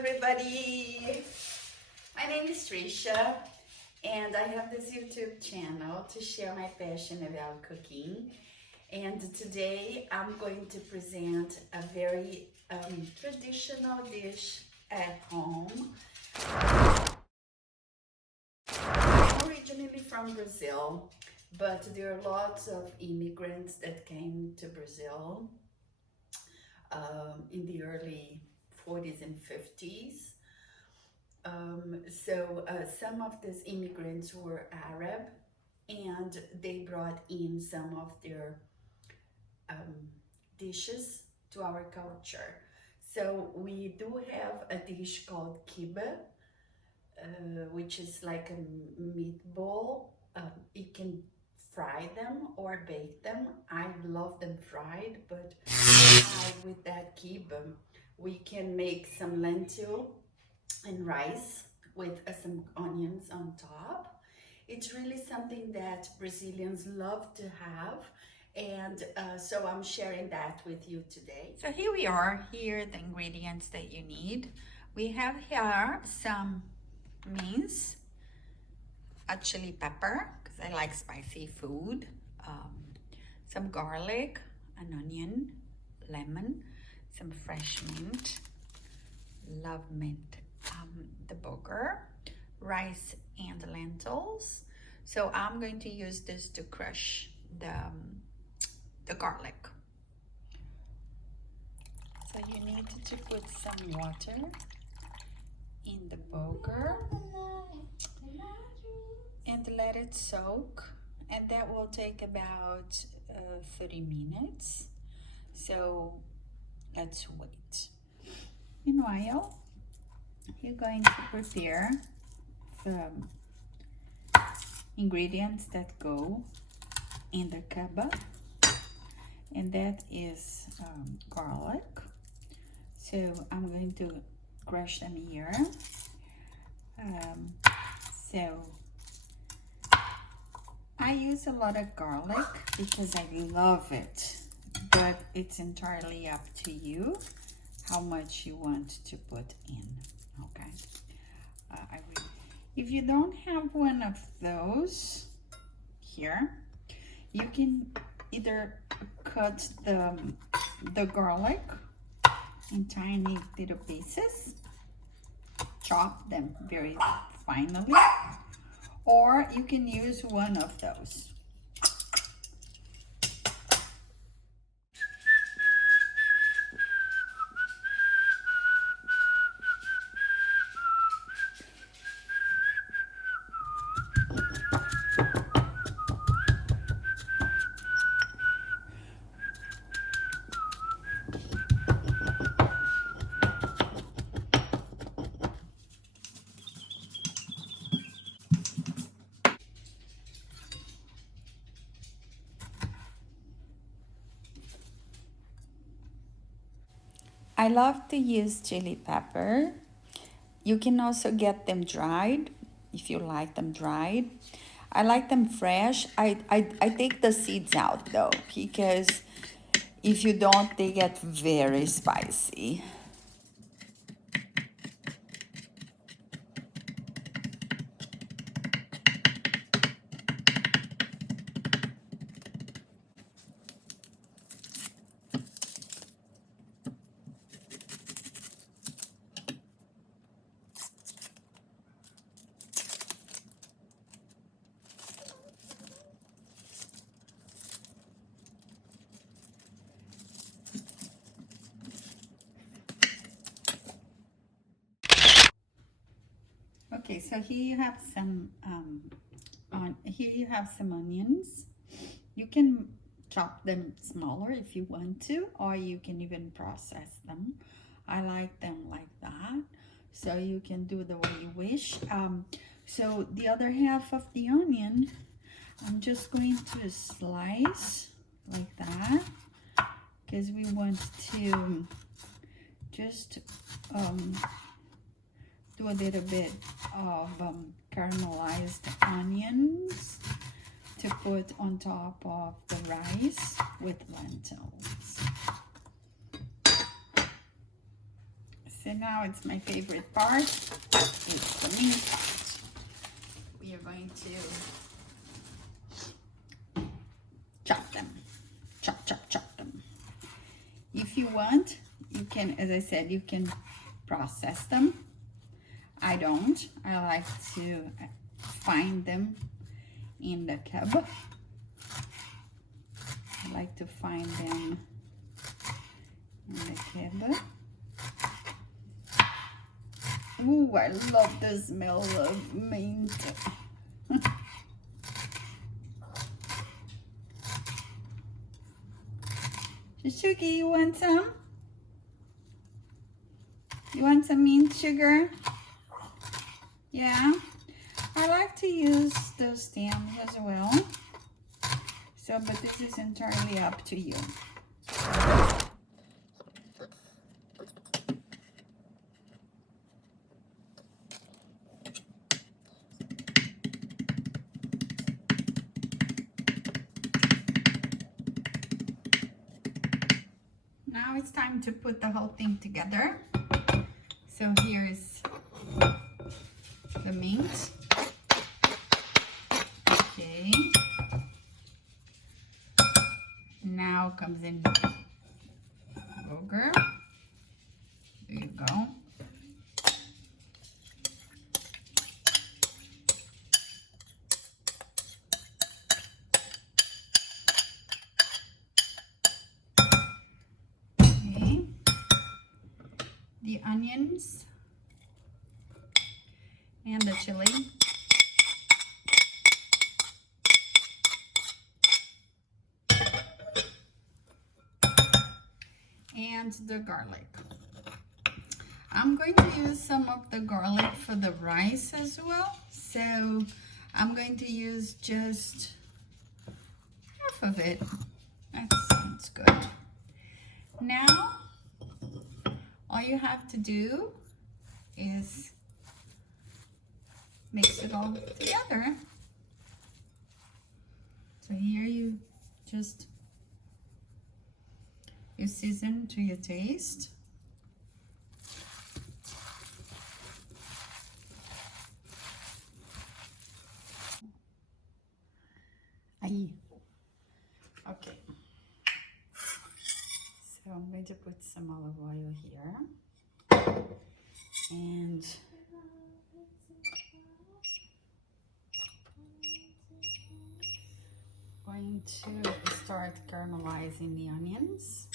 everybody. My name is Trisha and I have this YouTube channel to share my passion about cooking. And today I'm going to present a very traditional dish at home. I'm originally from Brazil, but there are lots of immigrants that came to Brazil in the early 40s and 50s. Some of these immigrants were Arab, and they brought in some of their dishes to our culture. So we do have a dish called kibbeh, which is like a meatball. You can fry them or bake them. I love them fried, but with that kibbeh, we can make some lentil and rice with some onions on top. It's really something that Brazilians love to have, and so I'm sharing that with you today. So here we are. Here are the ingredients that you need. We have here some mince, a chili pepper, because I like spicy food, some garlic, an onion, lemon, some fresh mint, love mint, the bulgur, rice and lentils. So I'm going to use this to crush the garlic. So you need to put some water in the bulgur and let it soak, and that will take about 30 minutes. So let's wait. Meanwhile, you're going to prepare the ingredients that go in the kibbeh, and that is garlic. So I'm going to crush them here. So I use a lot of garlic because I love it, but it's entirely up to you how much you want to put in. Okay. If you don't have one of those here, you can either cut the garlic in tiny little pieces, chop them very finely, or you can use one of those. I love to use chili pepper. You can also get them dried if you like them dried. I like them fresh. I take the seeds out though, because if you don't, they get very spicy. Okay, so here you have some onions. You can chop them smaller if you want to, or you can even process them. I like them like that, so you can do the way you wish. So the other half of the onion, I'm just going to slice like that, because we want to just do a little bit of caramelized onions to put on top of the rice with lentils. So now it's my favorite part. It's the mini part. We are going to chop them. Chop, chop, chop them. If you want, you can, as I said, you can process them. I don't. I like to find them in the kibbeh. I like to find them in the kibbeh. Ooh, I love the smell of mint. Sugar, you want some? You want some mint sugar? Yeah. I like to use the stems as well. So, but this is entirely up to you. Now it's time to put the whole thing together. So here's the mint. Okay. Now comes in bulgur. There you go. Okay. The onions and the chili. And the garlic. I'm going to use some of the garlic for the rice as well. So I'm going to use just half of it. That sounds good. Now, all you have to do is mix it all together. So here you just you season to your taste. Aye. Okay. So I'm going to put some olive oil here. And going to start caramelizing the onions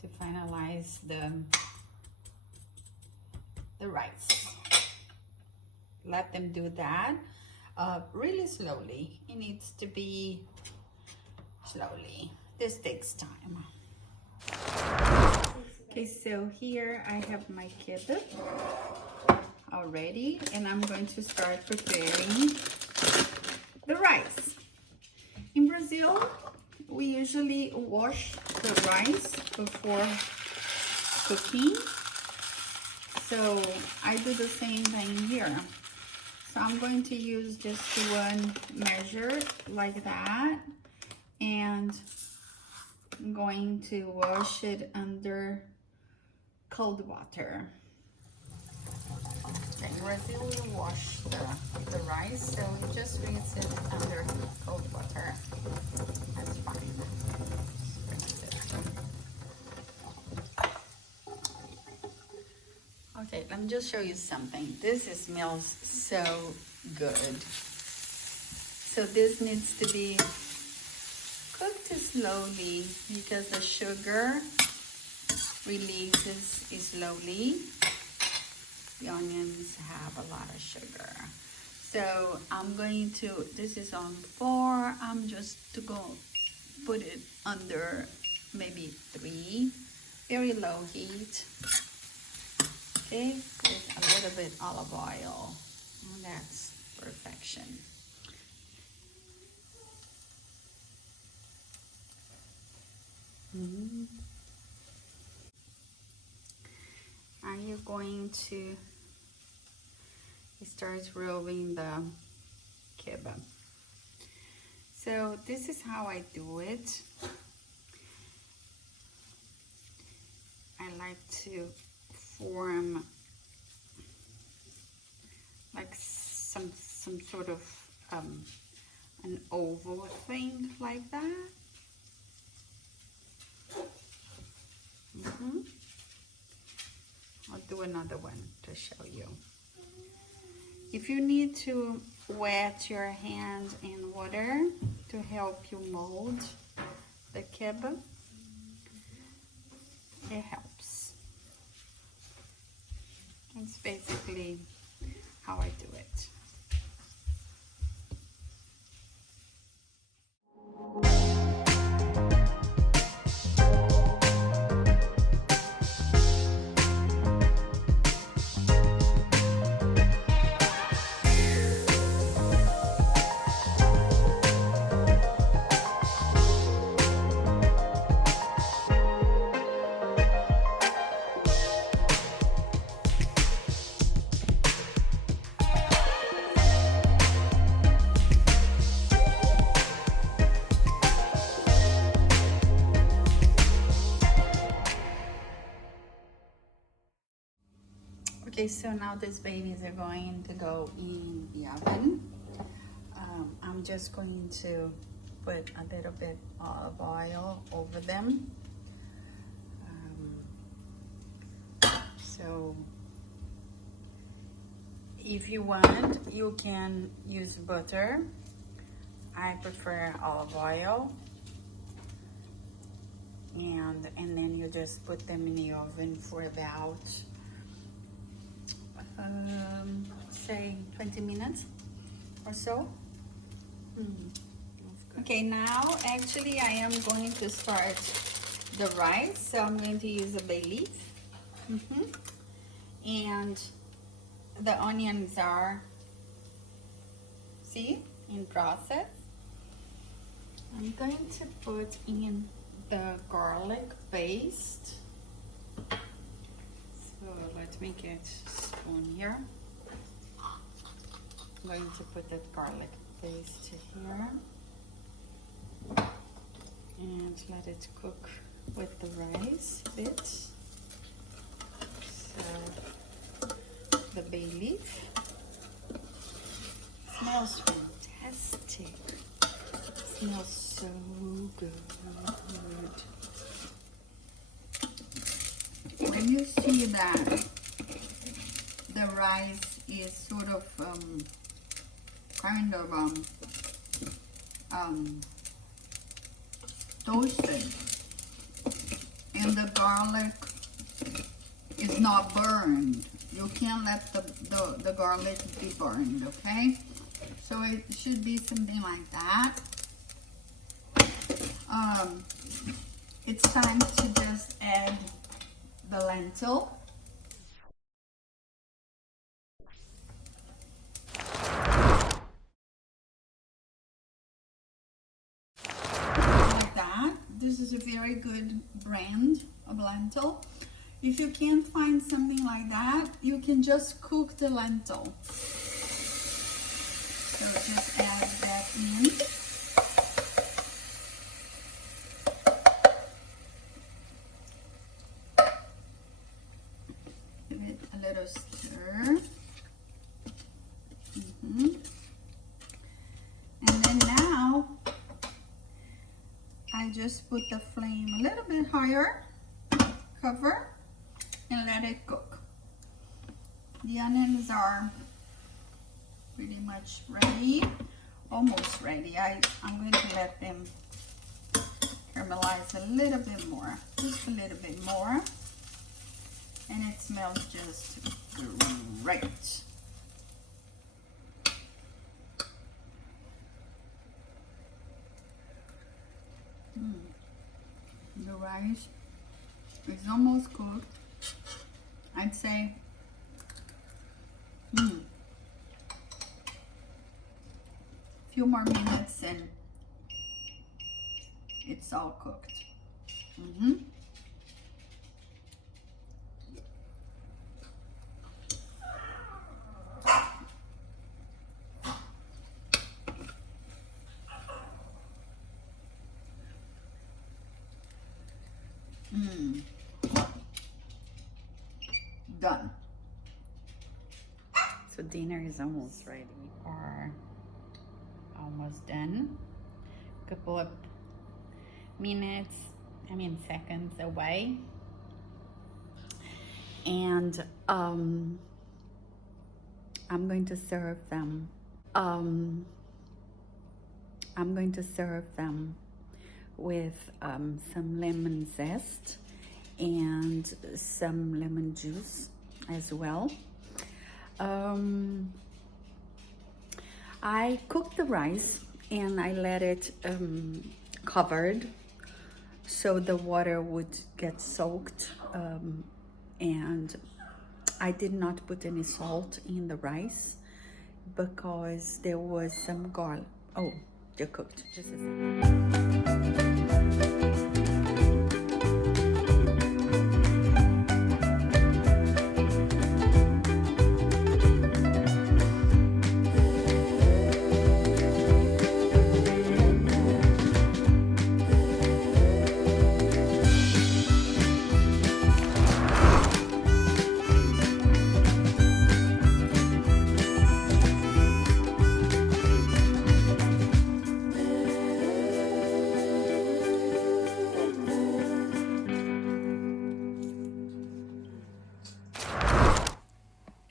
to finalize the rice. Let them do that really slowly. It needs to be slowly. This takes time. Okay, so here I have my kibbeh already, and I'm going to start preparing the rice. In Brazil, we usually wash the rice before cooking. So I do the same thing here. So I'm going to use just one measure like that, and I'm going to wash it under cold water. In Brazil, we wash the rice, so we just rinse it under cold water. That's fine. Okay, let me just show you something. This smells so good. So this needs to be cooked slowly because the sugar releases slowly. The onions have a lot of sugar. So I'm going to, this is on 4, I'm just to go put it under maybe 3, very low heat. Okay, with a little bit olive oil. Oh, that's perfection. Now you're going to start rolling the kibbeh. So this is how I do it. like to form like some sort of an oval thing like that. I'll do another one to show you. If you need to wet your hand in water to help you mold the kibbeh, it helps. That's basically how I do it. Okay, so now these babies are going to go in the oven. I'm just going to put a little bit of oil over them. So if you want, you can use butter. I prefer olive oil. And then you just put them in the oven for about say 20 minutes or so. Okay, now actually I am going to start the rice, so I'm going to use a bay leaf. And the onions are, see, in process. I'm going to put in the garlic paste. So let me get a spoon here. I'm going to put that garlic paste here and let it cook with the rice a bit. So the bay leaf smells fantastic. It smells so good. When you see that the rice is sort of kind of toasted and the garlic is not burned, you can't let the garlic be burned, okay? So it should be something like that. It's time to just add the lentil. Like that. This is a very good brand of lentil. If you can't find something like that, you can just cook the lentil. So just add that in. Give it a little stir. And then now, I just put the flame a little bit higher, cover, and let it cook. The onions are pretty much ready, almost ready. I'm going to let them caramelize a little bit more, just a little bit more. And it smells just great. The rice is almost cooked. I'd say few more minutes and it's all cooked. done. So dinner is almost ready, or almost done. Couple of minutes, seconds away. And I'm going to serve them. I'm going to serve them with some lemon zest and some lemon juice as well. I cooked the rice and I let it covered so the water would get soaked, and I did not put any salt in the rice because there was some garlic. Oh, they're cooked. Just a second.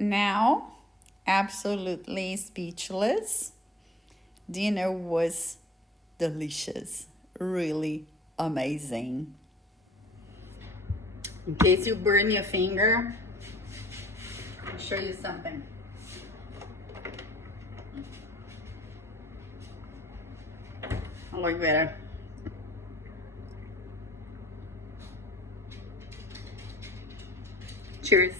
Now, absolutely speechless. Dinner was delicious, really amazing. In case you burn your finger, I'll show you something. I'll look better. Cheers.